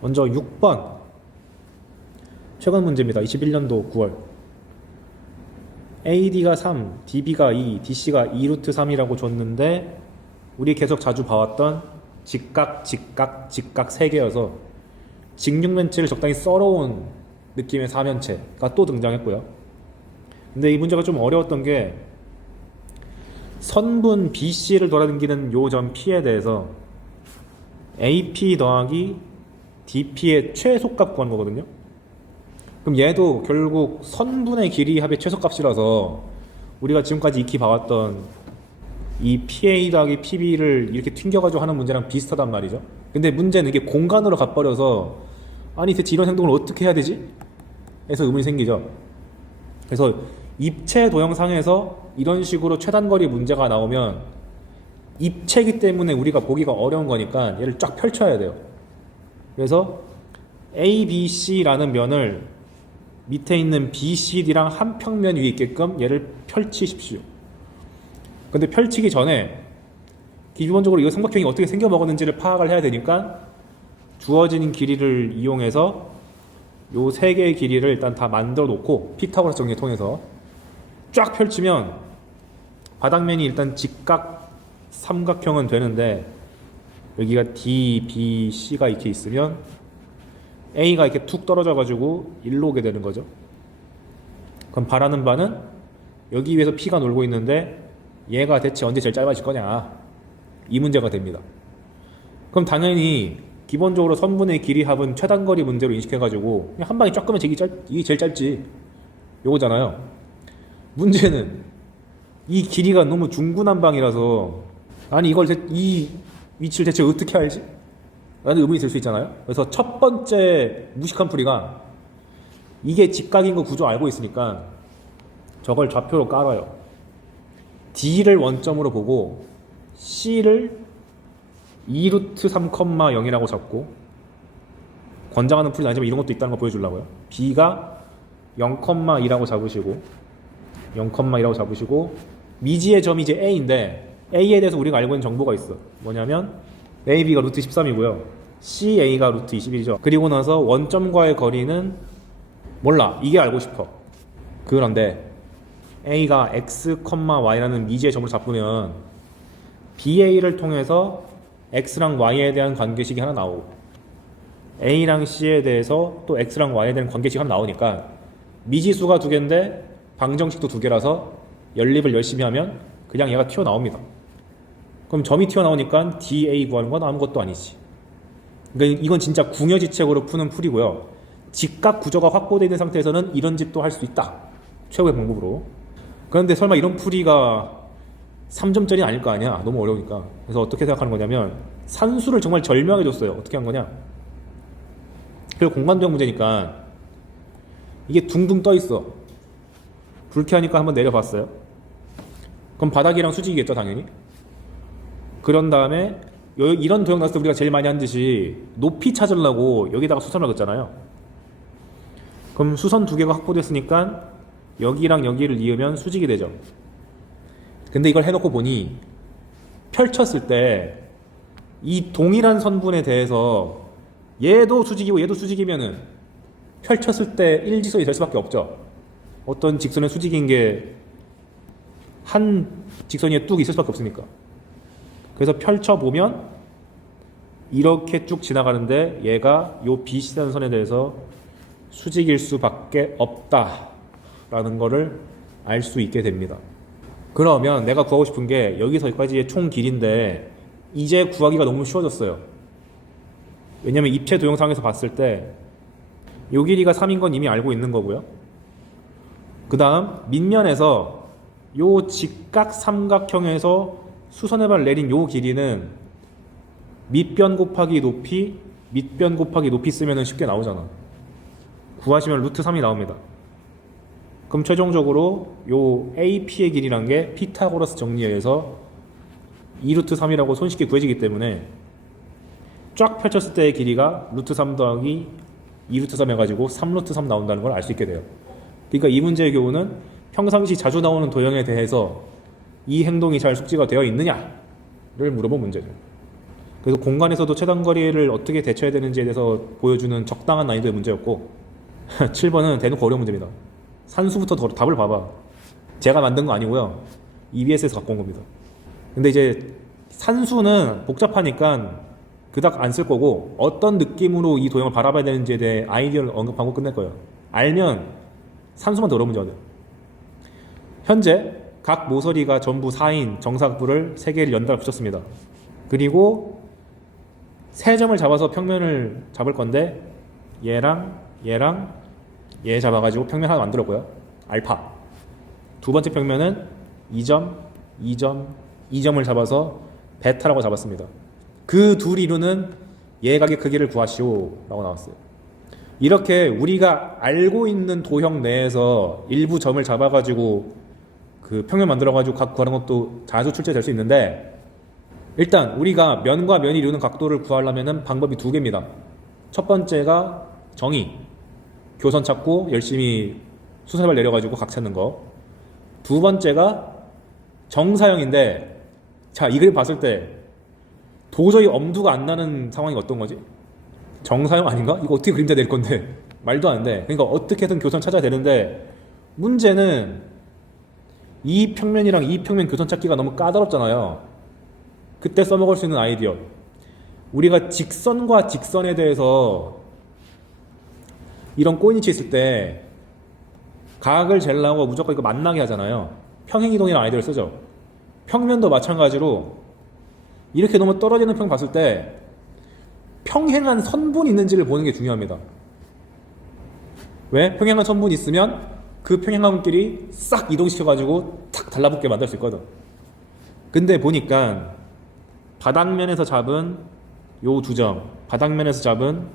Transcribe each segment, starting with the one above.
먼저 6번 최근 문제입니다. 21년도 9월 AD가 3, DB가 2, DC가 2루트 3이라고 줬는데 우리 계속 자주 봐왔던 직각, 직각, 직각 3개여서 직육면체를 적당히 썰어온 느낌의 4면체가 또 등장했고요. 근데 이 문제가 좀 어려웠던 게 선분 BC를 돌아다니는 요 점 P에 대해서 AP 더하기 DP의 최소값 구하는 거거든요. 그럼 얘도 결국 선분의 길이 합의 최소값이라서 우리가 지금까지 익히 봐왔던 이 PA 더하기 PB를 이렇게 튕겨가지고 하는 문제랑 비슷하단 말이죠. 근데 문제는 이게 공간으로 가버려서 아니 대체 이런 행동을 어떻게 해야 되지? 해서 의문이 생기죠. 그래서 입체 도형상에서 이런 식으로 최단거리 문제가 나오면 입체이기 때문에 우리가 보기가 어려운 거니까 얘를 쫙 펼쳐야 돼요. 그래서 ABC라는 면을 밑에 있는 BCD랑 한 평면 위에 있게끔 얘를 펼치십시오. 근데 펼치기 전에 기본적으로 이 삼각형이 어떻게 생겨 먹었는지를 파악을 해야 되니까 주어진 길이를 이용해서 요 세 개의 길이를 일단 다 만들어 놓고 피타고라스 정리를 통해서 쫙 펼치면 바닥면이 일단 직각 삼각형은 되는데 여기가 D, B, C가 이렇게 있으면 A가 이렇게 툭 떨어져 가지고 일로 오게 되는 거죠. 그럼 바라는 바는 여기 위에서 P가 놀고 있는데 얘가 대체 언제 제일 짧아질 거냐, 이 문제가 됩니다. 그럼 당연히 기본적으로 선분의 길이 합은 최단거리 문제로 인식해가지고 그냥 한 방에 쫙 끄면 이게 제일 짧지, 요거잖아요. 문제는 이 길이가 너무 중구난방이라서 아니 이걸 이 위치를 대체 어떻게 알지? 라는 의문이 들 수 있잖아요. 그래서 첫 번째 무식한 풀이가 이게 직각인 거 구조 알고 있으니까 저걸 좌표로 깔아요. D를 원점으로 보고 C를 2루트 3, 0이라고 잡고, 권장하는 풀이 아니지만 이런 것도 있다는 거 보여주려고요. B가 0,2라고 잡으시고 0,2라고 잡으시고 미지의 점이 이제 A인데 A에 대해서 우리가 알고 있는 정보가 있어. 뭐냐면 AB가 루트 13이고요 CA가 루트 21이죠 그리고 나서 원점과의 거리는 몰라, 이게 알고 싶어. 그런데 A가 X, Y라는 미지의 점을 잡으면 BA를 통해서 X랑 Y에 대한 관계식이 하나 나오고 A랑 C에 대해서 또 X랑 Y에 대한 관계식이 하나 나오니까 미지수가 두 개인데 방정식도 두 개라서 연립을 열심히 하면 그냥 얘가 튀어나옵니다. 그럼 점이 튀어나오니까 DA 구하는 건 아무것도 아니지. 그러니까 이건 진짜 궁여지책으로 푸는 풀이고요. 직각 구조가 확보되어 있는 상태에서는 이런 집도 할 수 있다, 최고의 방법으로. 그런데 설마 이런 풀이가 3점짜리 아닐 거 아니야, 너무 어려우니까. 그래서 어떻게 생각하는 거냐면 산수를 정말 절묘하게 줬어요. 어떻게 한 거냐, 그리고 공간도형 문제니까 이게 둥둥 떠 있어. 불쾌하니까 한번 내려봤어요. 그럼 바닥이랑 수직이겠죠 당연히. 그런 다음에 이런 도형 나왔을 때 우리가 제일 많이 한 듯이 높이 찾으려고 여기다가 수선을 긋잖아요. 그럼 수선 두 개가 확보됐으니까 여기랑 여기를 이으면 수직이 되죠. 근데 이걸 해놓고 보니 펼쳤을 때 이 동일한 선분에 대해서 얘도 수직이고 얘도 수직이면은 펼쳤을 때 일직선이 될 수밖에 없죠. 어떤 직선의 수직인 게 한 직선이 뚝 있을 수밖에 없으니까. 그래서 펼쳐보면 이렇게 쭉 지나가는데 얘가 요 BC라는 선에 대해서 수직일 수밖에 없다라는 거를 알 수 있게 됩니다. 그러면 내가 구하고 싶은 게 여기서 여기까지의 총 길인데 이제 구하기가 너무 쉬워졌어요. 왜냐면 입체 도형상에서 봤을 때 요 길이가 3인 건 이미 알고 있는 거고요. 그 다음 밑면에서 요 직각 삼각형에서 수선해발 내린 요 길이는 밑변 곱하기 높이, 밑변 곱하기 높이 쓰면 쉽게 나오잖아. 구하시면 루트 3이 나옵니다. 그럼 최종적으로 요 AP의 길이란 게 피타고라스 정리에 의해서 2루트 3이라고 손쉽게 구해지기 때문에 쫙 펼쳤을 때의 길이가 루트 3 더하기 2루트 3 해가지고 3루트 3 나온다는 걸 알 수 있게 돼요. 그러니까 이 문제의 경우는 평상시 자주 나오는 도형에 대해서 이 행동이 잘 숙지가 되어 있느냐를 물어본 문제죠. 그래서 공간에서도 최단 거리를 어떻게 대처해야 되는지에 대해서 보여주는 적당한 난이도의 문제였고 7번은 대놓고 어려운 문제입니다. 산수부터 답을 봐봐. 제가 만든 거 아니고요. EBS에서 갖고 온 겁니다. 근데 이제 산수는 복잡하니까 그닥 안 쓸 거고 어떤 느낌으로 이 도형을 바라봐야 되는지에 대해 아이디어를 언급하고 끝낼 거예요. 알면 산수만 더 어려운 문제가 돼요. 현재 각 모서리가 전부 4인 정사각부를 3개를 연달아 붙였습니다. 그리고 3점을 잡아서 평면을 잡을 건데 얘랑 얘 잡아가지고 평면 하나 만들었고요. 알파. 두 번째 평면은 2점, 2점, 2점을 잡아서 베타라고 잡았습니다. 그 둘 이루는 예각의 크기를 구하시오 라고 나왔어요. 이렇게 우리가 알고 있는 도형 내에서 일부 점을 잡아가지고 그 평면 만들어가지고 각 구하는 것도 자주 출제될 수 있는데 일단 우리가 면과 면이 이루는 각도를 구하려면 방법이 2개입니다. 첫 번째가 정의, 교선 찾고 열심히 수선발 내려가지고 각 찾는 거. 두 번째가 정사형인데 자, 이 그림 봤을 때 도저히 엄두가 안 나는 상황이 어떤 거지? 정사형 아닌가? 이거 어떻게 그림자 낼 건데? 말도 안 돼. 그러니까 어떻게든 교선 찾아야 되는데 문제는 이 평면이랑 이 평면 교선 찾기가 너무 까다롭잖아요. 그때 써먹을 수 있는 아이디어. 우리가 직선과 직선에 대해서 이런 꼬인치 있을 때 각을 재려고 무조건 이거 만나게 하잖아요. 평행이동이라는 아이디어를 쓰죠. 평면도 마찬가지로 이렇게 너무 떨어지는 평 봤을 때 평행한 선분이 있는지를 보는 게 중요합니다. 왜? 평행한 선분이 있으면 그 평행함끼리 싹 이동시켜가지고 탁 달라붙게 만들 수 있거든. 근데 보니까 바닥면에서 잡은 요 2점, 바닥면에서 잡은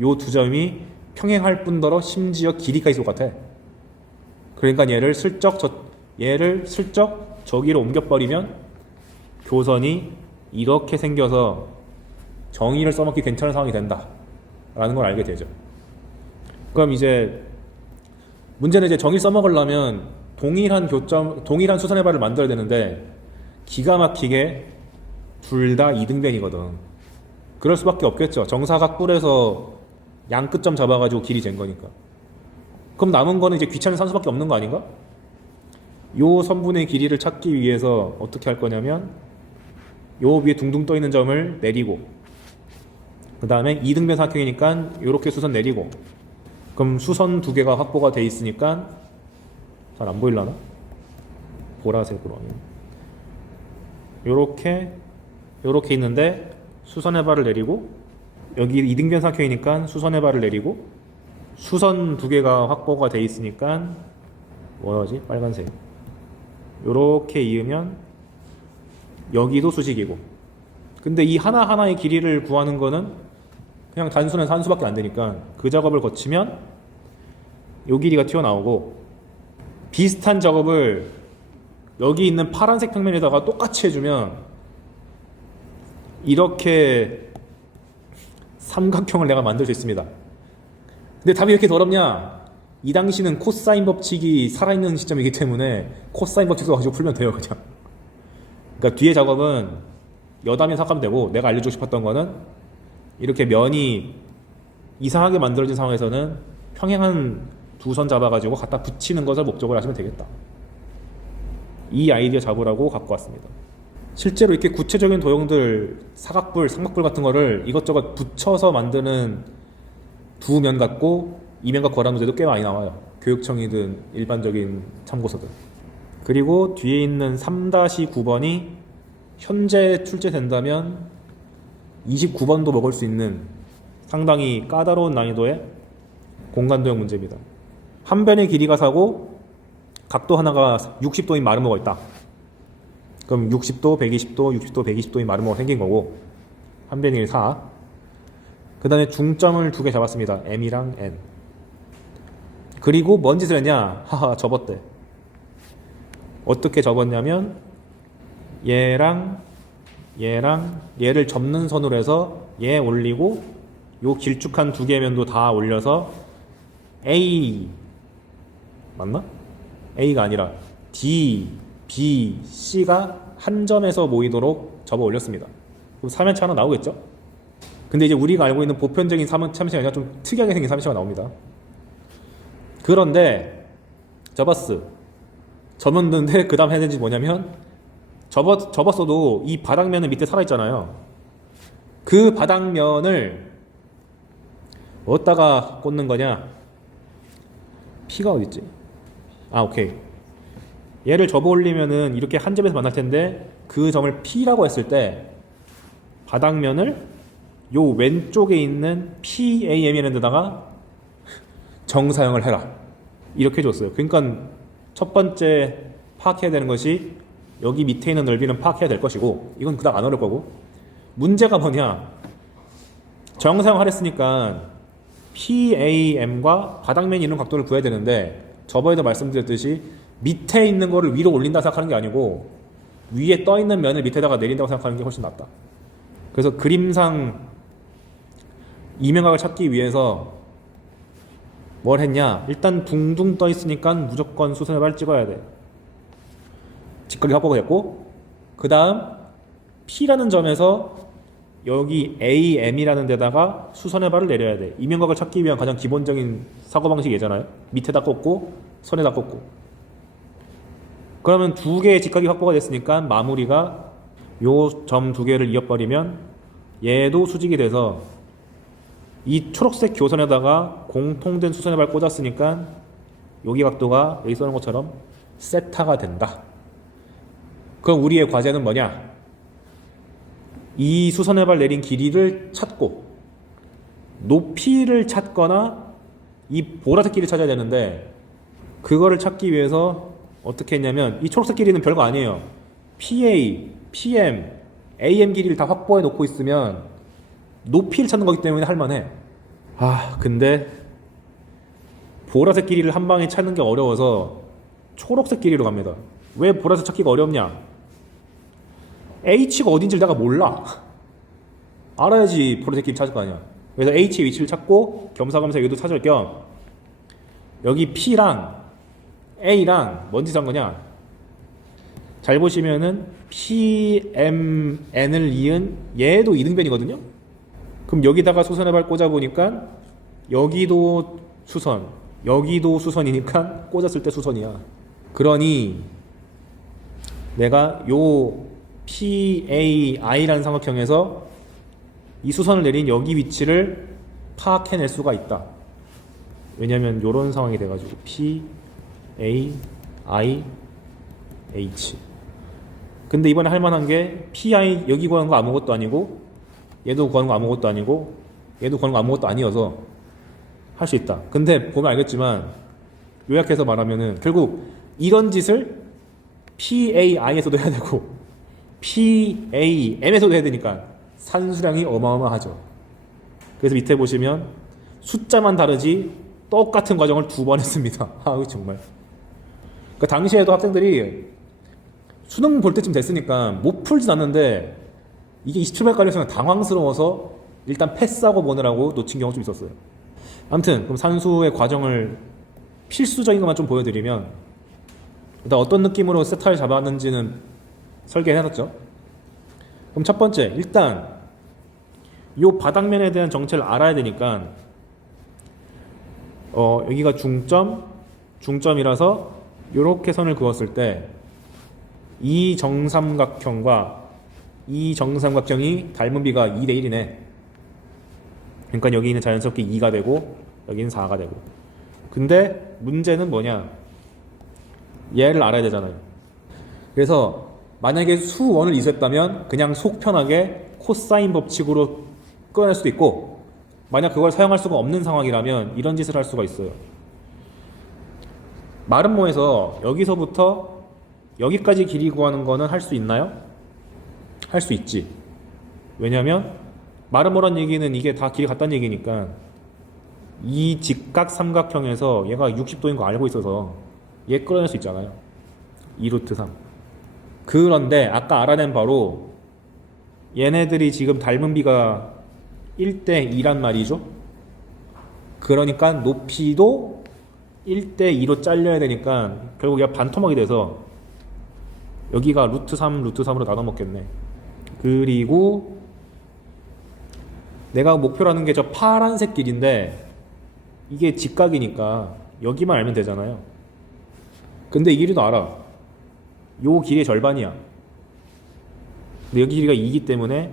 요 2점이 평행할 뿐더러 심지어 길이가 있을 것 같아. 그러니까 얘를 슬쩍 저기로 옮겨버리면 교선이 이렇게 생겨서 정의를 써먹기 괜찮은 상황이 된다 라는 걸 알게 되죠. 그럼 이제 문제는 이제 정의 써먹으려면 동일한 수선의 발을 만들어야 되는데 기가 막히게 둘 다 이등변이거든. 그럴 수밖에 없겠죠. 정사각 뿔에서 양 끝점 잡아가지고 길이 잰 거니까. 그럼 남은 거는 이제 귀찮은 산수밖에 없는 거 아닌가? 요 선분의 길이를 찾기 위해서 어떻게 할 거냐면 요 위에 둥둥 떠 있는 점을 내리고 그 다음에 이등변 사각형이니까 요렇게 수선 내리고 그럼 수선 2개가 확보가 돼 있으니까 잘 안 보일라나? 보라색으로 요렇게 있는데 수선의 발을 내리고 여기 이등변 사각형이니까 수선의 발을 내리고 수선 2개가 확보가 돼 있으니까 뭐라지? 빨간색 요렇게 이으면 여기도 수직이고 근데 이 하나하나의 길이를 구하는 거는 그냥 단순한 산수밖에 안 되니까 그 작업을 거치면 요 길이가 튀어나오고 비슷한 작업을 여기 있는 파란색 평면에다가 똑같이 해주면 이렇게 삼각형을 내가 만들 수 있습니다. 근데 답이 왜 이렇게 더럽냐? 이 당시는 코사인 법칙이 살아있는 시점이기 때문에 코사인 법칙 써가지고 풀면 돼요 그냥. 그러니까 뒤에 작업은 여담이 생각하면 되고 내가 알려주고 싶었던 거는 이렇게 면이 이상하게 만들어진 상황에서는 평행한 2선 잡아가지고 갖다 붙이는 것을 목적으로 하시면 되겠다. 이 아이디어 잡으라고 갖고 왔습니다. 실제로 이렇게 구체적인 도형들 사각뿔, 삼각뿔 같은 거를 이것저것 붙여서 만드는 두 면 갖고 이면각 거란 문제도 꽤 많이 나와요. 교육청이든 일반적인 참고서든. 그리고 뒤에 있는 3-9번이 현재 출제된다면 29번도 먹을 수 있는 상당히 까다로운 난이도의 공간도형 문제입니다. 한 변의 길이가 4고 각도 하나가 60도인 마름모가 있다. 그럼 60도, 120도, 60도, 120도인 마름모가 생긴 거고 한 변이 4. 그 다음에 중점을 2개 잡았습니다. M이랑 N. 그리고 뭔 짓을 했냐? 하하, 접었대. 어떻게 접었냐면 얘를 접는 선으로 해서 얘 올리고 요 길쭉한 2개의 면도 다 올려서 A 맞나? A가 아니라 D, B, C가 한 점에서 모이도록 접어 올렸습니다. 그럼 3연차 하나 나오겠죠? 근데 이제 우리가 알고 있는 보편적인 3연차가 아니라 좀 특이하게 생긴 3연차가 나옵니다. 그런데 접었는데 그 다음 해야 되는 게 뭐냐면 접었어도 이 바닥면은 밑에 살아있잖아요. 그 바닥면을 어디다가 꽂는 거냐? P가 어딨지? 아, 오케이. 얘를 접어 올리면은 이렇게 한 점에서 만날 텐데 그 점을 P라고 했을 때 바닥면을 요 왼쪽에 있는 PAM이라는 데다가 정사형을 해라. 이렇게 줬어요. 그러니까 첫 번째 파악해야 되는 것이 여기 밑에 있는 넓이는 파악해야 될 것이고, 이건 그닥 안 어려울 거고, 문제가 뭐냐? 정사형을 했으니까 PAM과 바닥면이 있는 각도를 구해야 되는데, 저번에도 말씀드렸듯이 밑에 있는 거를 위로 올린다 생각하는 게 아니고 위에 떠 있는 면을 밑에다가 내린다고 생각하는 게 훨씬 낫다. 그래서 그림상 이명각을 찾기 위해서 뭘 했냐? 일단 둥둥 떠 있으니까 무조건 수선의 발을 찍어야 돼. 직각이 확보가 됐고, 그 다음 P라는 점에서 여기 AM이라는 데다가 수선의 발을 내려야 돼. 이명각을 찾기 위한 가장 기본적인 사고방식이 얘잖아요. 밑에다 꽂고 선에다 꽂고. 그러면 두 개의 직각이 확보가 됐으니까 마무리가 요 점 두 개를 이어버리면 얘도 수직이 돼서 이 초록색 교선에다가 공통된 수선의 발 꽂았으니까 여기 각도가 여기 써놓은 것처럼 세타가 된다. 그럼 우리의 과제는 뭐냐? 이 수선의 발 내린 길이를 찾고 높이를 찾거나 이 보라색 길이를 찾아야 되는데, 그거를 찾기 위해서 어떻게 했냐면 이 초록색 길이는 별거 아니에요. PA, PM, AM 길이를 다 확보해 놓고 있으면 높이를 찾는 거기 때문에 할만해. 근데 보라색 길이를 한 방에 찾는 게 어려워서 초록색 길이로 갑니다. 왜 보라색 찾기가 어렵냐? H가 어딘지를 내가 몰라. 알아야지 보라색 길이 찾을 거 아니야. 그래서 H의 위치를 찾고 겸사겸사 여기도 찾을 겸 여기 P랑 A랑 뭔 짓 한 거냐? 잘 보시면은 PMN을 이은 얘도 이등변이거든요? 그럼 여기다가 수선의 발 꽂아보니까 여기도 수선, 여기도 수선이니까 꽂았을 때 수선이야. 그러니 내가 요 PAI라는 삼각형에서 이 수선을 내린 여기 위치를 파악해낼 수가 있다. 왜냐면 요런 상황이 돼가지고 PAI H. 근데 이번에 할만한 게 PI 여기 구하는 거 아무것도 아니고 얘도 구하는 거 아무것도 아니고 얘도 구하는 거 아무것도 아니어서 할 수 있다. 근데 보면 알겠지만 요약해서 말하면은 결국 이런 짓을 PAI에서도 해야 되고 PAM에서도 해야 되니까 산수량이 어마어마하죠. 그래서 밑에 보시면 숫자만 다르지 똑같은 과정을 두 번 했습니다. 정말. 그 당시에도 학생들이 수능 볼 때쯤 됐으니까 못 풀진 않는데 이게 27발 깔려서 당황스러워서 일단 패스하고 보느라고 놓친 경우가 좀 있었어요. 아무튼 그럼 산수의 과정을 필수적인 것만 좀 보여드리면, 일단 어떤 느낌으로 세타를 잡았는지는 설계해놨죠. 그럼 첫 번째, 일단 이 바닥면에 대한 정체를 알아야 되니까 여기가 중점이라서 이렇게 선을 그었을 때 이 정삼각형과 이 정삼각형이 닮은 비가 2대 1이네. 그러니까 여기는 자연스럽게 2가 되고 여기는 4가 되고. 근데 문제는 뭐냐? 얘를 알아야 되잖아요. 그래서 만약에 수원을 이수했다면 그냥 속 편하게 코사인 법칙으로 끌어낼 수도 있고, 만약 그걸 사용할 수가 없는 상황이라면 이런 짓을 할 수가 있어요. 마름모에서 여기서부터 여기까지 길이 구하는 거는 할 수 있나요? 할 수 있지. 왜냐면 마름모란 얘기는 이게 다 길이 같다는 얘기니까 이 직각 삼각형에서 얘가 60도인 거 알고 있어서 얘 끌어낼 수 있잖아요. 2루트 3. 그런데 아까 알아낸 바로 얘네들이 지금 닮은 비가 1대 2란 말이죠. 그러니까 높이도 1대 2로 잘려야 되니까 결국 얘가 반토막이 돼서 여기가 루트 3, 루트 3으로 나눠 먹겠네. 그리고 내가 목표라는 게 저 파란색 길인데 이게 직각이니까 여기만 알면 되잖아요. 근데 이 길이도 알아. 요 길이의 절반이야. 근데 여기 길이가 2이기 때문에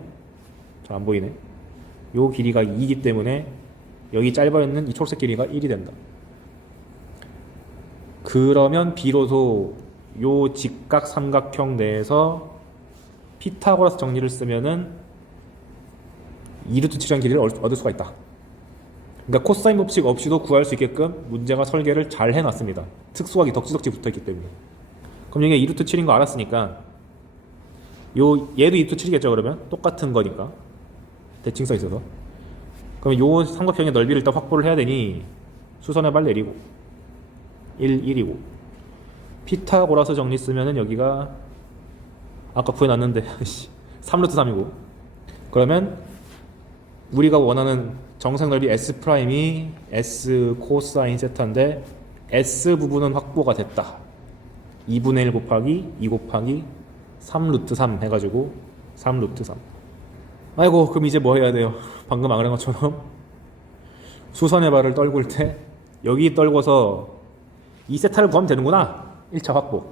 잘 안 보이네. 요 길이가 2이기 때문에 여기 짧아 있는 이 초록색 길이가 1이 된다. 그러면 비로소 요 직각 삼각형 내에서 피타고라스 정리를 쓰면은 2루트 7이라는 길이를 얻을 수가 있다. 그러니까 코사인 법칙 없이도 구할 수 있게끔 문제가 설계를 잘 해놨습니다. 특수각이 덕지덕지 붙어있기 때문에. 그럼 이게 2루트 7인 거 알았으니까 얘도 2루트 7이겠죠. 그러면 똑같은 거니까 대칭성 있어서. 그럼 요 삼각형의 넓이를 일단 확보를 해야 되니 수선의 발 내리고 1, 1이고 피타고라스 정리 쓰면은 여기가 아까 구해놨는데 3루트 3이고 그러면 우리가 원하는 정상 넓이 S'이 S 코사인 세타인데 S 부분은 확보가 됐다. 2분의 1 곱하기 2 곱하기 3루트 3 해가지고 3루트 3. 아이고 그럼 이제 뭐 해야 돼요? 방금 말한 것처럼 수선의 발을 떨굴 때 여기 떨궈서 이 세타를 구하면 되는구나. 1차 확보.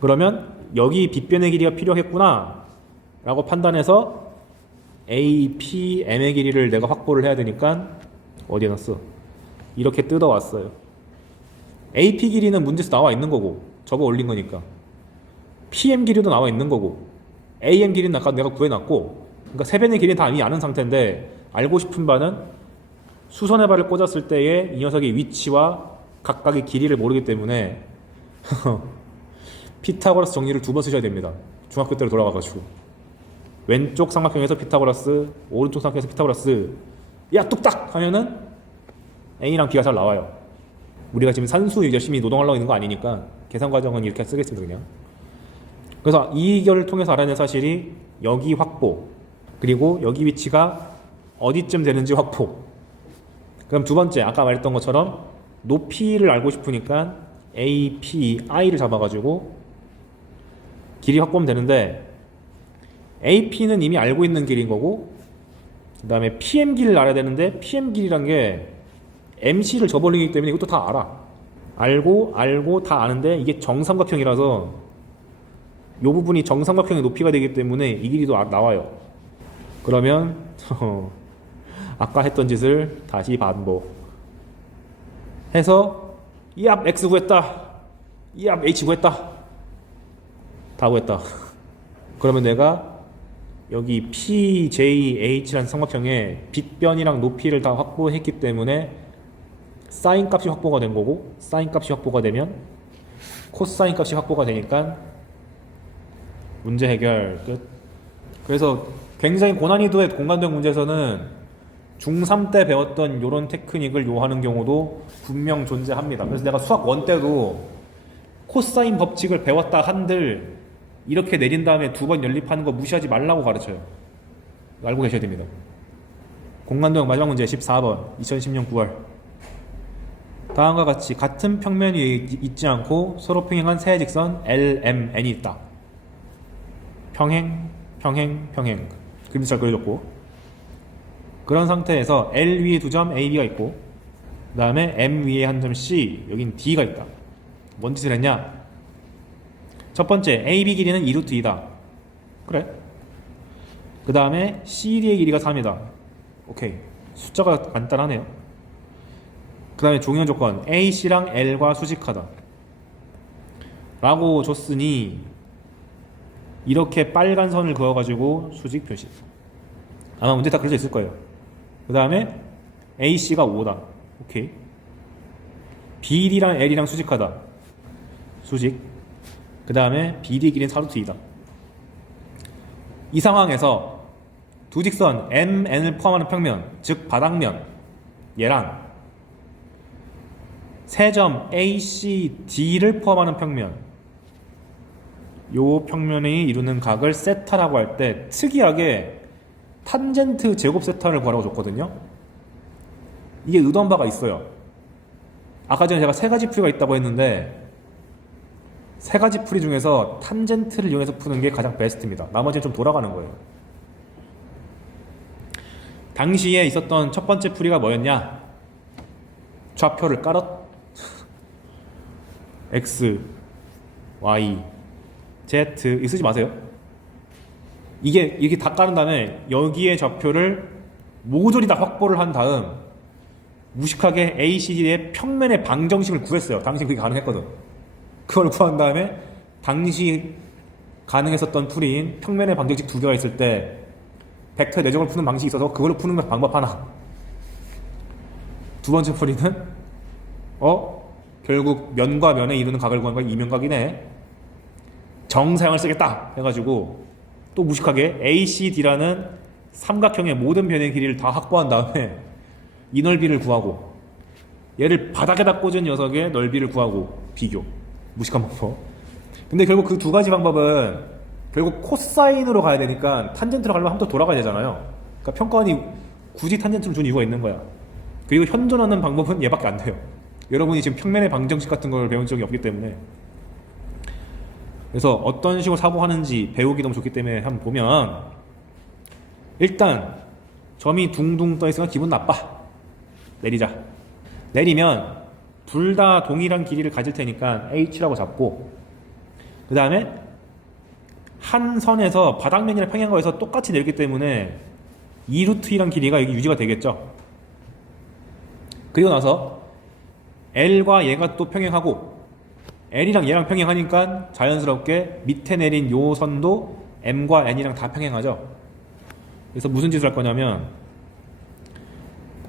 그러면 여기 빗변의 길이가 필요하겠구나 라고 판단해서 A, P, M의 길이를 내가 확보를 해야 되니까 어디에 놨어? 이렇게 뜯어왔어요. A, P 길이는 문제에서 나와 있는 거고 접어 올린 거니까 PM 길이도 나와 있는 거고 AM 길이는 아까 내가 구해놨고 그러니까 세 변의 길이는 다 이미 아는 상태인데 알고 싶은 바는 수선의 발을 꽂았을 때의 이 녀석의 위치와 각각의 길이를 모르기 때문에 피타고라스 정리를 2번 쓰셔야 됩니다. 중학교 때로 돌아가가지고 왼쪽 삼각형에서 피타고라스, 오른쪽 삼각형에서 피타고라스 야 뚝딱 하면은 A랑 B가 잘 나와요. 우리가 지금 산수 열심히 노동하려고 있는 거 아니니까 계산 과정은 이렇게 쓰겠습니다. 그냥. 그래서 이 결을 통해서 알아낸 사실이 여기 확보 그리고 여기 위치가 어디쯤 되는지 확보. 그럼 두 번째 아까 말했던 것처럼 높이를 알고 싶으니까 A, P, I를 잡아가지고 길이 확보하면 되는데 AP는 이미 알고 있는 길인 거고 그 다음에 PM 길이를 알아야 되는데 PM 길이란 게 MC를 접어올리기 때문에 이것도 다 알아. 알고 다 아는데 이게 정삼각형이라서 이 부분이 정삼각형의 높이가 되기 때문에 이 길이도 나와요. 그러면 아까 했던 짓을 다시 반복 해서 이 앞 X 구했다 이 앞 H 구했다 다 구했다. 그러면 내가 여기 P, J, H라는 삼각형의 빗변이랑 높이를 다 확보했기 때문에 사인 값이 확보가 된 거고 사인 값이 확보가 되면 코사인 값이 확보가 되니까 문제 해결 끝. 그래서 굉장히 고난이도의 공간도형 문제에서는 중3 때 배웠던 이런 테크닉을 요하는 경우도 분명 존재합니다. 그래서 내가 수학 1 때도 코사인 법칙을 배웠다 한들 이렇게 내린 다음에 2번 연립하는 거 무시하지 말라고 가르쳐요. 알고 계셔야 됩니다. 공간도형 마지막 문제 14번 2010년 9월 다음과 같이 같은 평면 위에 있지 않고 서로 평행한 세 직선 LMN이 있다. 평행 그림도 잘 그려졌고 그런 상태에서 L 위에 2점 AB가 있고 그 다음에 M 위에 한 점 C 여긴 D가 있다. 뭔 짓을 했냐? 첫 번째 AB 길이는 2루트 2다. 그래. 그 다음에 CD의 길이가 3이다. 오케이. 숫자가 간단하네요. 그 다음에 종료 조건 AC랑 L과 수직하다 라고 줬으니 이렇게 빨간 선을 그어가지고 수직 표시. 아마 문제 다 그려져 있을 거예요. 그 다음에 AC가 5다. 오케이. BD랑 L이랑 수직하다. 수직. 그 다음에 BD 길이는 4루트 2다. 이 상황에서 두 직선 MN을 포함하는 평면, 즉 바닥면 얘랑 세 점 ACD를 포함하는 평면 요 평면이 이루는 각을 세타라고 할 때 특이하게 탄젠트 제곱 세타를 구하라고 줬거든요. 이게 의도한 바가 있어요. 아까 전에 제가 세 가지 풀이가 있다고 했는데 세 가지 풀이 중에서 탄젠트를 이용해서 푸는 게 가장 베스트입니다. 나머지는 좀 돌아가는 거예요. 당시에 있었던 첫 번째 풀이가 뭐였냐? 좌표를 깔았 X, Y, Z 이거 쓰지 마세요. 이게 다 깔은 다음에 여기에 좌표를 모조리 다 확보를 한 다음 무식하게 ACD의 평면의 방정식을 구했어요. 당시 그게 가능했거든. 그걸 구한 다음에 당시 가능했었던 풀이인 평면의 방정식 두 개가 있을 때 벡터의 내적을 푸는 방식이 있어서 그걸로 푸는 방법 하나. 두 번째 풀이는 결국 면과 면에 이루는 각을 구한 건 이면각이네. 정사형을 쓰겠다 해가지고 또 무식하게 ACD라는 삼각형의 모든 변의 길이를 다 확보한 다음에 이 넓이를 구하고 얘를 바닥에다 꽂은 녀석의 넓이를 구하고 비교. 무식한 방법. 근데 결국 그 두 가지 방법은 결국 코사인으로 가야 되니까 탄젠트로 가려면 한 번 더 돌아가야 되잖아요. 그러니까 평가원이 굳이 탄젠트를 준 이유가 있는 거야. 그리고 현존하는 방법은 얘밖에 안 돼요. 여러분이 지금 평면의 방정식 같은 걸 배운 적이 없기 때문에. 그래서 어떤 식으로 사고하는지 배우기 너무 좋기 때문에 한번 보면 일단 점이 둥둥 떠있으면 기분 나빠. 내리자. 내리면 둘 다 동일한 길이를 가질 테니까 H라고 잡고 그 다음에 한 선에서 바닥면이랑 평행거에서 똑같이 내렸기 때문에 2루트2란 길이가 여기 유지가 되겠죠. 그리고 나서 L과 얘가 또 평행하고 L이랑 얘랑 평행하니까 자연스럽게 밑에 내린 요 선도 M과 N이랑 다 평행하죠. 그래서 무슨 짓을 할 거냐면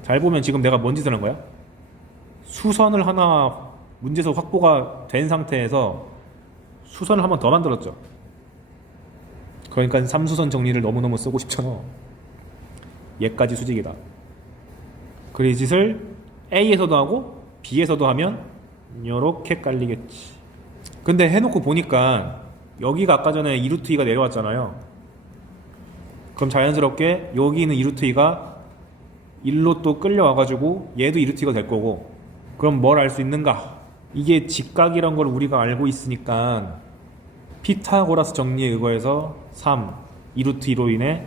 잘 보면 지금 내가 뭔 짓을 한 거야? 수선을 하나 문제에서 확보가 된 상태에서 수선을 한 번 더 만들었죠. 그러니까 3수선 정리를 너무너무 쓰고 싶잖아. 얘까지 수직이다. 그래 이 짓을 A에서도 하고 B에서도 하면 요렇게 깔리겠지. 근데 해놓고 보니까 여기가 아까 전에 2루트2가 내려왔잖아요. 그럼 자연스럽게 여기 있는 2루트2가 1로 또 끌려와가지고 얘도 2루트2가 될 거고 그럼 뭘 알 수 있는가? 이게 직각이란 걸 우리가 알고 있으니까 피타고라스 정리에 의거해서 3, 2루트2로 인해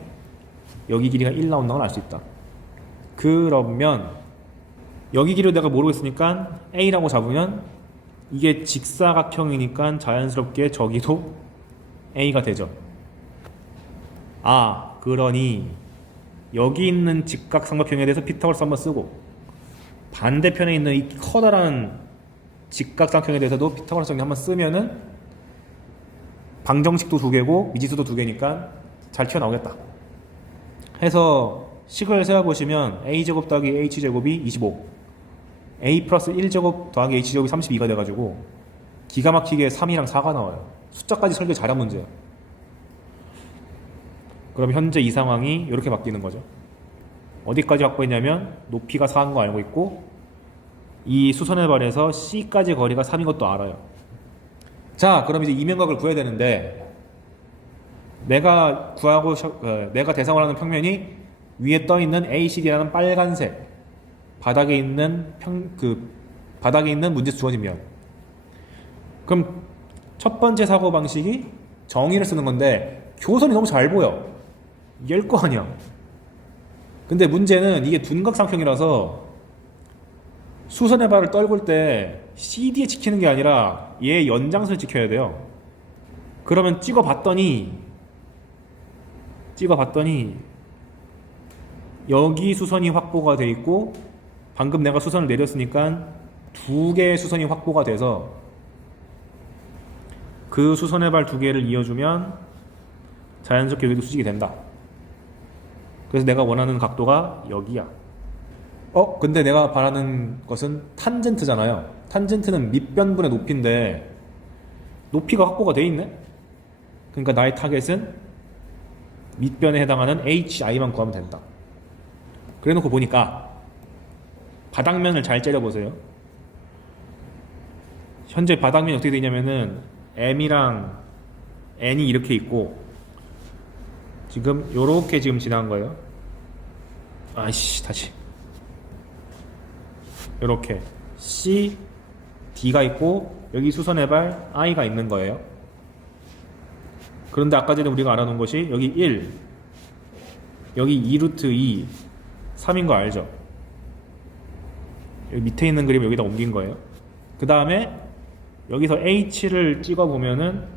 여기 길이가 1 나온다는 걸 알 수 있다. 그러면 여기 길이를 내가 모르고 있으니까 A라고 잡으면 이게 직사각형이니까 자연스럽게 저기도 A가 되죠. 그러니 여기 있는 직각삼각형에 대해서 피타고라스 한번 쓰고 반대편에 있는 이 커다란 직각삼각형에 대해서도 피타고라스 정리 한번 쓰면은 방정식도 두 개고 미지수도 두 개니까 잘 튀어나오겠다 해서 식을 세어보시면 A제곱 더하기 H제곱이 25 A 플러스 1제곱 더하기 H제곱이 32가 돼가지고 기가 막히게 3이랑 4가 나와요. 숫자까지 설계 잘한 문제예요. 그럼 현재 이 상황이 이렇게 바뀌는 거죠. 어디까지 확보했냐면 높이가 4인 거 알고 있고 이 수선의 발에서 C까지 거리가 3인 것도 알아요. 자, 그럼 이제 이면각을 구해야 되는데 내가 대상을 하는 평면이 위에 떠 있는 ACD라는 빨간색 바닥에 있는 문제수 주어진 면. 그럼 첫 번째 사고 방식이 정의를 쓰는 건데 교선이 너무 잘 보여. 얘일 거 아니야. 근데 문제는 이게 둔각삼각형이라서 수선의 발을 떨굴 때 CD에 찍히는 게 아니라 얘 연장선을 찍혀야 돼요. 그러면 찍어봤더니 여기 수선이 확보가 돼 있고 방금 내가 수선을 내렸으니까 두 개의 수선이 확보가 돼서 그 수선의 발 두 개를 이어주면 자연스럽게 여기도 수직이 된다. 그래서 내가 원하는 각도가 여기야. 근데 내가 바라는 것은 탄젠트잖아요. 탄젠트는 밑변분의 높이인데 높이가 확보가 돼 있네? 그러니까 나의 타겟은 밑변에 해당하는 HI만 구하면 된다. 그래 놓고 보니까 바닥면을 잘 째려보세요. 현재 바닥면이 어떻게 되냐면은 M이랑 N이 이렇게 있고 지금 요렇게 지금 지나간 거예요. 다시 요렇게 C, D가 있고 여기 수선의 발 I가 있는 거예요. 그런데 아까 전에 우리가 알아놓은 것이 여기 1, 여기 2루트 2, 3인 거 알죠? 여기 밑에 있는 그림을 여기다 옮긴 거예요. 그 다음에 여기서 H를 찍어보면은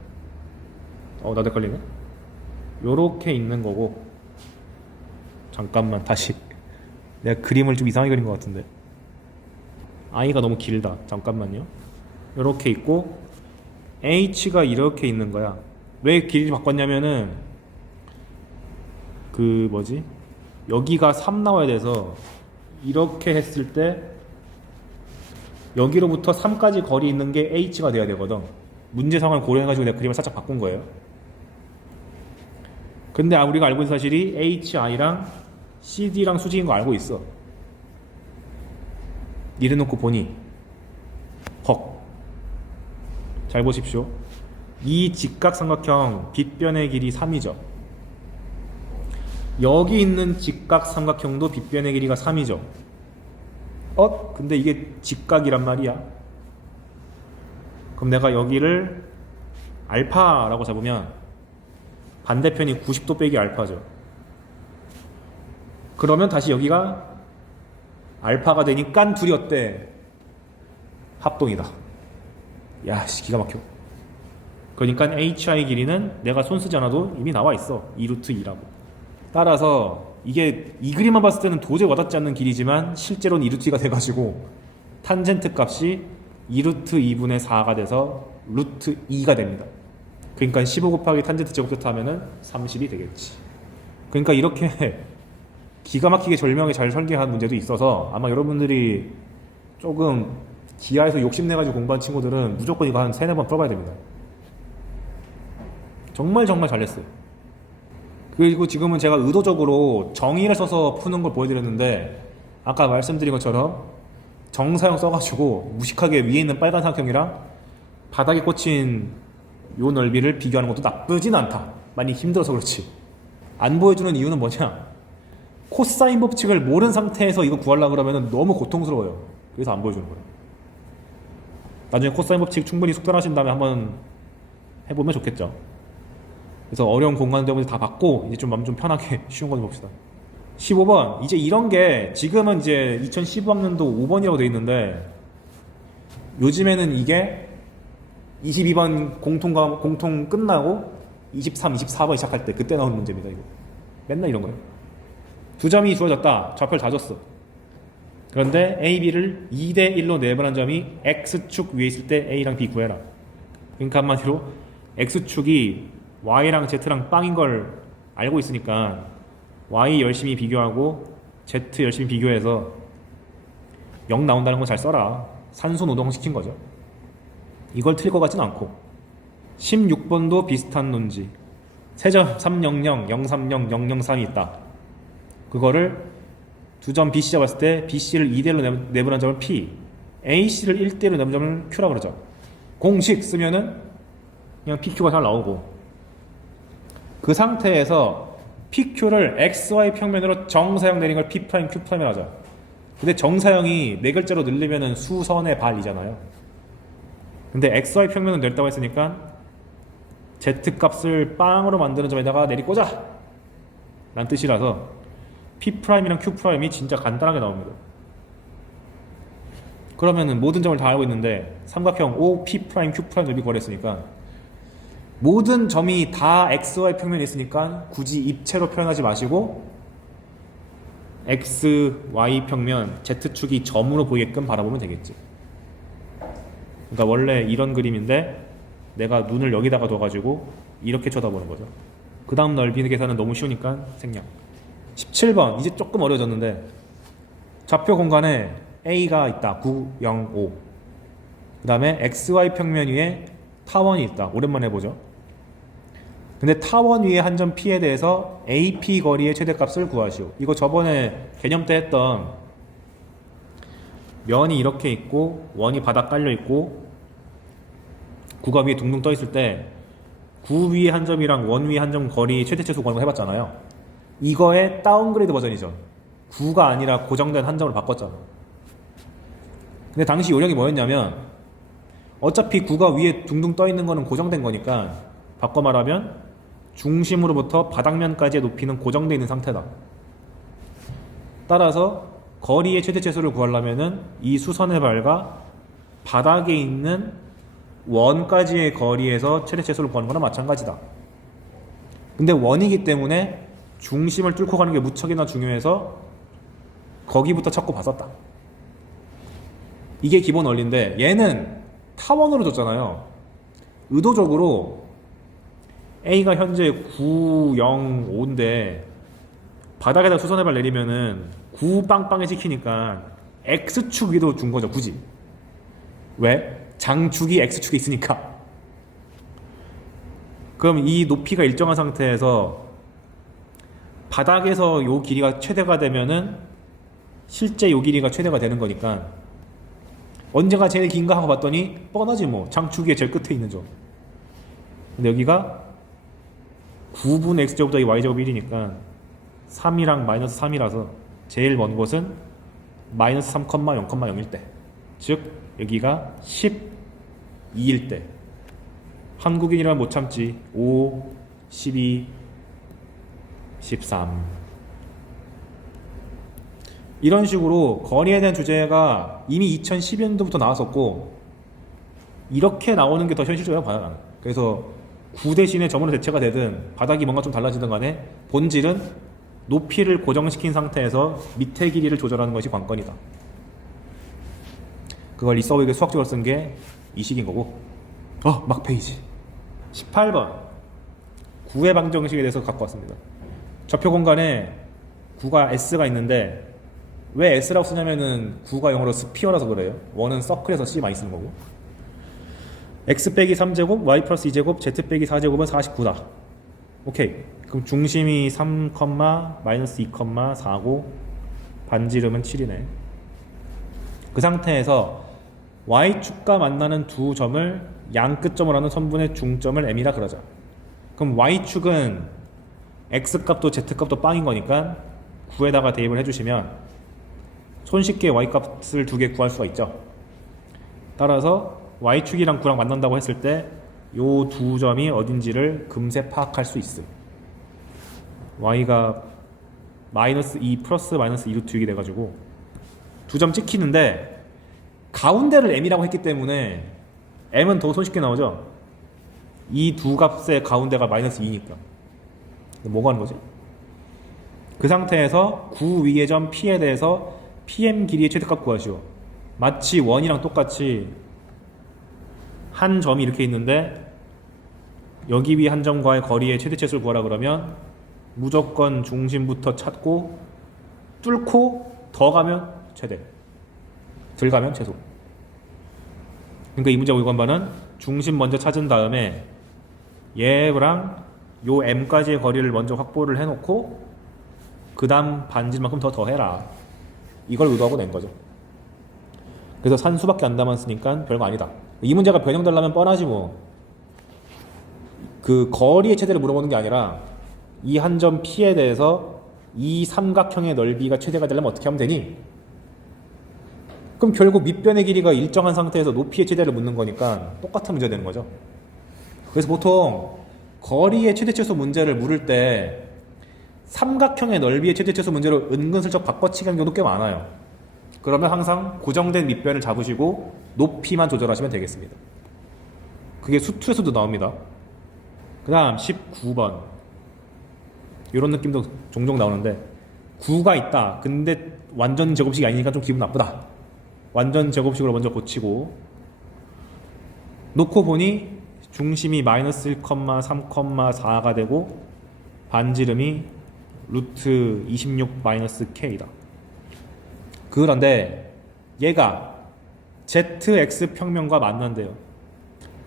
나도 헷갈리네. 요렇게 있는 거고, 잠깐만 다시 내가 그림을 좀 이상하게 그린 것 같은데 I가 너무 길다. 잠깐만요. 요렇게 있고 H가 이렇게 있는 거야. 왜 길이 바꿨냐면은 그 뭐지? 여기가 3 나와야 돼서 이렇게 했을 때 여기로부터 3까지 거리 있는 게 H가 돼야 되거든. 문제 상황을 고려해가지고 내가 그림을 살짝 바꾼 거예요. 근데 우리가 알고 있는 사실이 HI랑 CD랑 수직인 거 알고 있어. 이래놓고 보니 헉. 잘 보십시오. 이 직각삼각형 빗변의 길이 3이죠. 여기 있는 직각삼각형도 빗변의 길이가 3이죠. 근데 이게 직각이란 말이야. 그럼 내가 여기를 알파라고 잡으면 반대편이 90도 빼기 알파죠. 그러면 다시 여기가 알파가 되니까 둘이 어때? 합동이다. 야, 기가 막혀. 그러니까 HI 길이는 내가 손 쓰지 않아도 이미 나와 있어. 2루트 2라고. 따라서 이게 이 그림만 봤을 때는 도저히 와닿지 않는 길이지만 실제로는 2루트 2가 돼가지고 탄젠트 값이 2루트 2분의 4가 돼서 루트 2가 됩니다. 그러니까 15 곱하기 탄젠트 제곱세타 하면은 30이 되겠지. 그러니까 이렇게 기가 막히게 절명에 잘 설계한 문제도 있어서 아마 여러분들이 조금 기하에서 욕심내가지고 공부한 친구들은 무조건 이거 한 3-4번 풀어봐야 됩니다. 정말 잘했어요. 그리고 지금은 제가 의도적으로 정의를 써서 푸는 걸 보여드렸는데 아까 말씀드린 것처럼 정사형 써가지고 무식하게 위에 있는 빨간 삼각형이랑 바닥에 꽂힌 요 넓이를 비교하는 것도 나쁘진 않다. 많이 힘들어서 그렇지. 안 보여주는 이유는 뭐냐? 코사인 법칙을 모르는 상태에서 이거 구하려고 그러면 너무 고통스러워요. 그래서 안 보여주는 거예요. 나중에 코사인 법칙 충분히 숙달하신 다음에 한번 해보면 좋겠죠. 그래서 어려운 공간들을 다 받고 이제 좀 마음 좀 편하게 쉬운 거 좀 봅시다. 15번. 이제 이런 게 지금은 이제 2015학년도 5번이라고 되어 있는데 요즘에는 이게 22번 공통 끝나고 23, 24번 시작할 때 그때 나오는 문제입니다. 이거 맨날 이런 거예요. 두 점이 주어졌다. 좌표를 다 줬어. 그런데 A, B를 2대1로 내분한 점이 X축 위에 있을 때 A랑 B 구해라. 그러니까 한마디로 X축이 Y랑 Z랑 빵인 걸 알고 있으니까 Y 열심히 비교하고 Z 열심히 비교해서 0 나온다는 거 잘 써라. 산수 노동 시킨 거죠. 이걸 틀릴 것 같진 않고. 16번도 비슷한 논지. 세점 300, 030, 003이 있다. 그거를 두 점 BC 잡았을 때 BC를 2대로 내분한 점을 P, AC를 1대로 내분한 점을 Q라고 그러죠. 공식 쓰면은 그냥 PQ가 잘 나오고 그 상태에서 PQ를 XY 평면으로 정사형 내린 걸 P', Q'이라 하죠. 근데 정사형이 네 글자로 늘리면은 수선의 발이잖아요. 근데 XY 평면을 냈다고 했으니까 Z 값을 빵으로 만드는 점에다가 내리꽂아! 라는 뜻이라서 P'이랑 Q'이 진짜 간단하게 나옵니다. 그러면은 모든 점을 다 알고 있는데 삼각형 OP', Q' 넓이 구하랬으니까 모든 점이 다 XY 평면에 있으니까 굳이 입체로 표현하지 마시고 X, Y 평면, Z축이 점으로 보이게끔 바라보면 되겠지. 그러니까 원래 이런 그림인데 내가 눈을 여기다가 둬가지고 이렇게 쳐다보는 거죠. 그 다음 넓이 계산은 너무 쉬우니까 생략. 17번 이제 조금 어려워졌는데 좌표 공간에 A가 있다. 9, 0, 5. 그 다음에 XY 평면 위에 타원이 있다. 오랜만에 해보죠. 근데 타원 위에 한 점 P에 대해서 AP 거리의 최대값을 구하시오. 이거 저번에 개념 때 했던 면이 이렇게 있고 원이 바닥 깔려 있고 구가 위에 둥둥 떠 있을 때 구 위에 한 점이랑 원 위에 한 점 거리 최대 최소 구하는 거 해봤잖아요. 이거의 다운그레이드 버전이죠. 구가 아니라 고정된 한 점을 바꿨잖아. 근데 당시 요령이 뭐였냐면 어차피 구가 위에 둥둥 떠 있는 거는 고정된 거니까 바꿔 말하면 중심으로부터 바닥면까지의 높이는 고정되어 있는 상태다. 따라서 거리의 최대 최소를 구하려면은 이 수선의 발과 바닥에 있는 원까지의 거리에서 최대 최소를 구하는 거나 마찬가지다. 근데 원이기 때문에 중심을 뚫고 가는 게 무척이나 중요해서 거기부터 찾고 봤었다. 이게 기본 원리인데 얘는 타원으로 줬잖아요. 의도적으로 A가 현재 9, 0, 5인데 바닥에다 수선의 발 내리면은 9 빵빵에 찍히니까 X축 위도 준 거죠, 굳이. 왜? 장축이 X축에 있으니까. 그럼 이 높이가 일정한 상태에서 바닥에서 요 길이가 최대가 되면은 실제 요 길이가 최대가 되는 거니까 언제가 제일 긴가 하고 봤더니 뻔하지 뭐. 장축이 제일 끝에 있는 점. 근데 여기가 9분 X제곱 더하기 Y제곱 1이니까 3이랑 마이너스 3이라서 제일 먼 곳은 마이너스 3,0,0일 때, 즉 여기가 12일 때. 한국인이라면 못 참지. 5, 12, 13. 이런 식으로 거리에 대한 주제가 이미 2012년도부터 나왔었고 이렇게 나오는 게 더 현실적이라고 봐요, 나는. 그래서 9 대신에 점으로 대체가 되든 바닥이 뭔가 좀 달라지든 간에 본질은 높이를 고정시킨 상태에서 밑에 길이를 조절하는 것이 관건이다. 그걸 리서브에게 수학적으로 쓴 게 이 식인 거고. 막 페이지 18번 9의 방정식에 대해서 갖고 왔습니다. 좌표 공간에 9가 S가 있는데 왜 S라고 쓰냐면은 9가 영어로 스피어라서 그래요. 1은 서클에서 C 많이 쓰는 거고. X 빼기 3제곱, Y 플러스 2제곱, Z 빼기 4제곱은 49다. 오케이. 그럼 중심이 3, 마이너스 2, 4고 반지름은 7이네. 그 상태에서 Y축과 만나는 두 점을 양끝점을 하는 선분의 중점을 M이라 그러자. 그럼 Y축은 X값도 Z값도 빵인 거니까 9에다가 대입을 해주시면 손쉽게 Y값을 두 개 구할 수가 있죠. 따라서 Y축이랑 9랑 만난다고 했을 때 요 두 점이 어딘지를 금세 파악할 수 있음. Y가 마이너스 2 플러스 마이너스 2루트 6이 돼가지고 두 점 찍히는데 가운데를 M이라고 했기 때문에 M은 더 손쉽게 나오죠. 이 두 값의 가운데가 마이너스 2니까 뭐가 하는 거지? 그 상태에서 9 위의 점 P에 대해서 PM 길이의 최대값 구하시오. 마치 원이랑 똑같이 한 점이 이렇게 있는데 여기 위 한 점과의 거리의 최대 최소를 구하라 그러면 무조건 중심부터 찾고 뚫고 더 가면 최대, 덜 가면 최소. 그러니까 이 문제 오관반은 중심 먼저 찾은 다음에 얘랑 요 M까지의 거리를 먼저 확보를 해놓고 그 다음 반지만큼 더 더해라. 이걸 의도하고 낸 거죠. 그래서 산수밖에 안 남았으니까 별거 아니다. 이 문제가 변형되려면 뻔하지 뭐. 그 거리의 최대를 물어보는 게 아니라 이 한 점 P에 대해서 이 삼각형의 넓이가 최대가 되려면 어떻게 하면 되니? 그럼 결국 밑변의 길이가 일정한 상태에서 높이의 최대를 묻는 거니까 똑같은 문제가 되는 거죠. 그래서 보통 거리의 최대 최소 문제를 물을 때 삼각형의 넓이의 최대 최소 문제로 은근슬쩍 바꿔치기 하는 경우도 꽤 많아요. 그러면 항상 고정된 밑변을 잡으시고 높이만 조절하시면 되겠습니다. 그게 수투에서도 나옵니다. 그 다음 19번 이런 느낌도 종종 나오는데 9가 있다. 근데 완전 제곱식이 아니니까 좀 기분 나쁘다. 완전 제곱식으로 먼저 고치고 놓고 보니 중심이 마이너스 1, 3,4가 되고 반지름이 루트 26 마이너스 K다. 그런데 얘가 ZX 평면과 만난대요.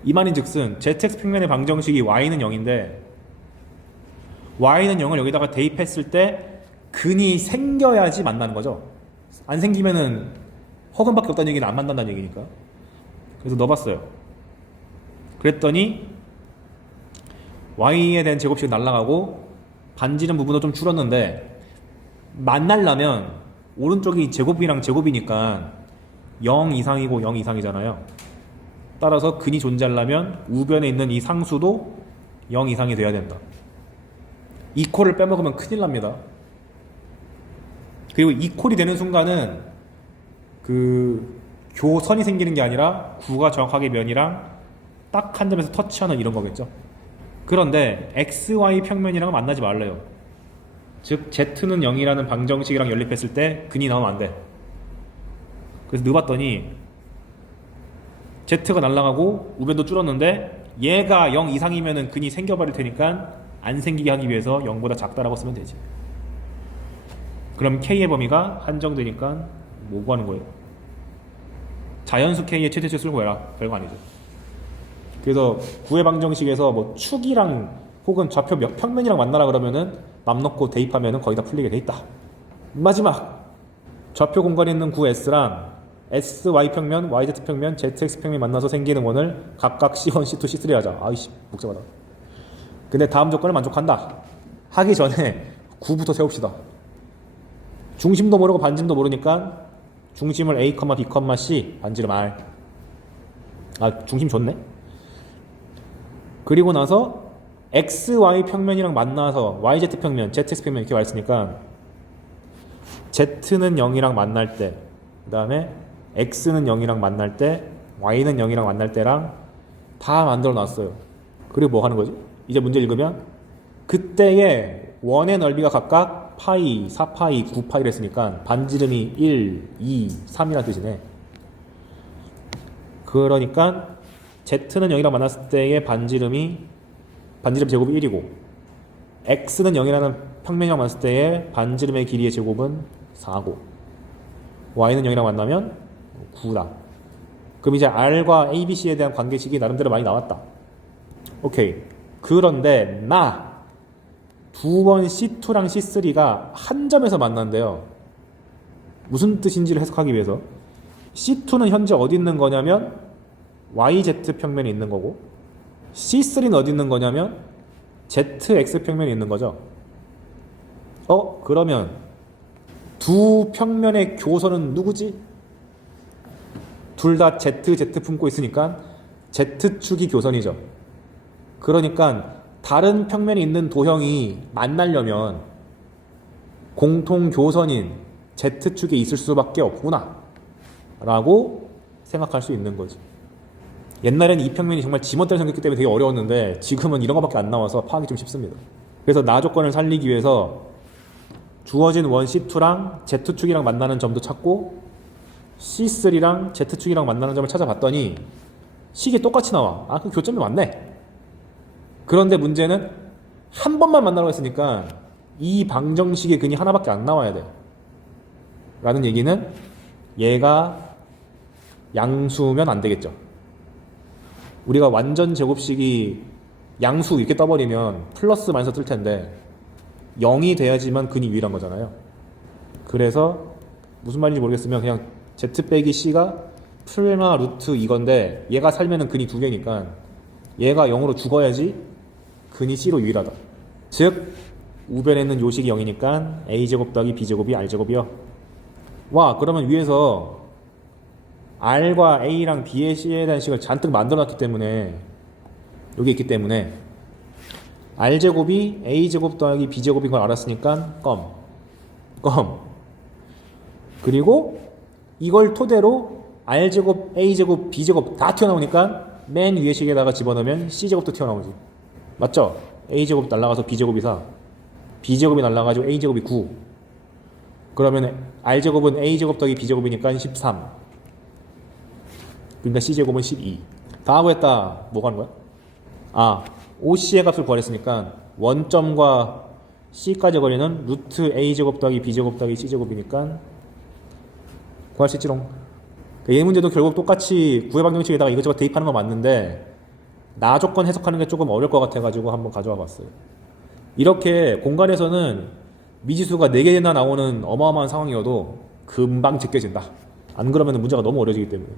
이 말인 즉슨 ZX 평면의 방정식이 Y는 0인데 Y는 0을 여기다가 대입했을 때 근이 생겨야지 만나는 거죠. 안 생기면은 허근밖에 없다는 얘기는 안 만난다는 얘기니까. 그래서 넣어봤어요. 그랬더니 Y에 대한 제곱식이 날아가고 반지름 부분도 좀 줄었는데 만나려면 오른쪽이 제곱이랑 제곱이니까 0 이상이고 0 이상이잖아요. 따라서 근이 존재하려면 우변에 있는 이 상수도 0 이상이 돼야 된다. 이 코를 빼먹으면 큰일 납니다. 그리고 이퀄이 되는 순간은 그 교선이 생기는 게 아니라 구가 정확하게 면이랑 딱 한 점에서 터치하는 이런 거겠죠. 그런데 XY 평면이랑은 만나지 말래요. 즉 Z는 0이라는 방정식이랑 연립했을 때 근이 나오면 안 돼. 그래서 넣어봤더니 Z가 날아가고 우변도 줄었는데 얘가 0 이상이면은 근이 생겨버릴 테니까 안 생기게 하기 위해서 0보다 작다라고 쓰면 되지. 그럼 K의 범위가 한정되니까 뭐 구하는 거예요? 자연수 K의 최대치를 쓸고 해라. 별거 아니죠. 그래서 구의 방정식에서 뭐 축이랑 혹은 좌표 평면이랑 만나라 그러면은 맘 놓고 대입하면은 거의 다 풀리게 돼 있다. 마지막 좌표 공간에 있는 구 S랑 SY 평면, YZ 평면, ZX 평면이 만나서 생기는 원을 각각 C1, C2, C3 하자. 아이씨 복잡하다. 근데 다음 조건을 만족한다. 하기 전에 구부터 세웁시다. 중심도 모르고 반지름도 모르니까 중심을 A, B, C, 반지름 R. 아 중심 좋네. 그리고 나서 XY 평면이랑 만나서 YZ 평면, ZX 평면 이렇게 와있으니까 Z는 0이랑 만날 때, 그 다음에 X는 0이랑 만날 때, Y는 0이랑 만날 때랑 다 만들어 놨어요. 그리고 뭐 하는 거지? 이제 문제 읽으면 그때의 원의 넓이가 각각 파이, 4파이, 9파이를 했으니까 반지름이 1, 2, 3이라는 뜻이네. 그러니까 Z는 0이랑 만났을 때의 반지름 제곱이 1이고 X는 0이라는 평면이랑 만났을 때의 반지름의 길이의 제곱은 4고 Y는 0이랑 만나면 9다. 그럼 이제 R과 ABC에 대한 관계식이 나름대로 많이 나왔다. 오케이. 그런데 두 번 C2랑 C3가 한 점에서 만난대요. 무슨 뜻인지를 해석하기 위해서 C2는 현재 어디 있는 거냐면 YZ 평면에 있는 거고 C3는 어디 있는 거냐면 ZX 평면에 있는 거죠. 그러면 두 평면의 교선은 누구지? 둘 다 ZZ 품고 있으니까 Z축이 교선이죠. 그러니까 다른 평면에 있는 도형이 만나려면 공통 교선인 Z축에 있을 수밖에 없구나 라고 생각할 수 있는 거지. 옛날에는 이 평면이 정말 지멋대로 생겼기 때문에 되게 어려웠는데 지금은 이런 거밖에 안 나와서 파악이 좀 쉽습니다. 그래서 나 조건을 살리기 위해서 주어진 원 C2랑 Z축이랑 만나는 점도 찾고 C3랑 Z축이랑 만나는 점을 찾아봤더니 식이 똑같이 나와. 그 교점이 맞네. 그런데 문제는 한 번만 만나라고 했으니까 이 방정식의 근이 하나밖에 안 나와야 돼. 라는 얘기는 얘가 양수면 안 되겠죠. 우리가 완전 제곱식이 양수 이렇게 떠버리면 플러스 마이너스 뜰 텐데 0이 돼야지만 근이 유일한 거잖아요. 그래서 무슨 말인지 모르겠으면 그냥 Z 빼기 C가 풀마 루트 이건데 얘가 살면은 근이 두 개니까 얘가 0으로 죽어야지 근이 C로 유일하다. 즉 우변에 있는 요식이 0이니까 A제곱 더하기 B제곱이 R제곱이요. 와 그러면 위에서 R과 A랑 B의 C에 대한 식을 잔뜩 만들어놨기 때문에 여기 있기 때문에 R제곱이 A제곱 더하기 B제곱인 걸 알았으니까 껌 그리고 이걸 토대로 R제곱, A제곱, B제곱 다 튀어나오니까 맨 위에 식에다가 집어넣으면 C제곱도 튀어나오지. 맞죠? A제곱 날라가서 B제곱이 4 B제곱이 날라가지고 A제곱이 9 그러면 R제곱은 A제곱 더하기 B제곱이니까 13 그러니까 C제곱은 12 다 하고 했다. 뭐가 하는 거야? OC의 값을 구하랬으니까 원점과 C까지 거리는 루트 A제곱 더하기 B제곱 더하기 C제곱이니까 구할 수 있지롱. 이 문제도 결국 똑같이 구의 방정식에다가 이것저것 대입하는 거 맞는데 나 조건 해석하는 게 조금 어려울 것 같아가지고 한번 가져와 봤어요. 이렇게 공간에서는 미지수가 4개나 나오는 어마어마한 상황이어도 금방 제껴진다. 안 그러면 문제가 너무 어려지기 때문에.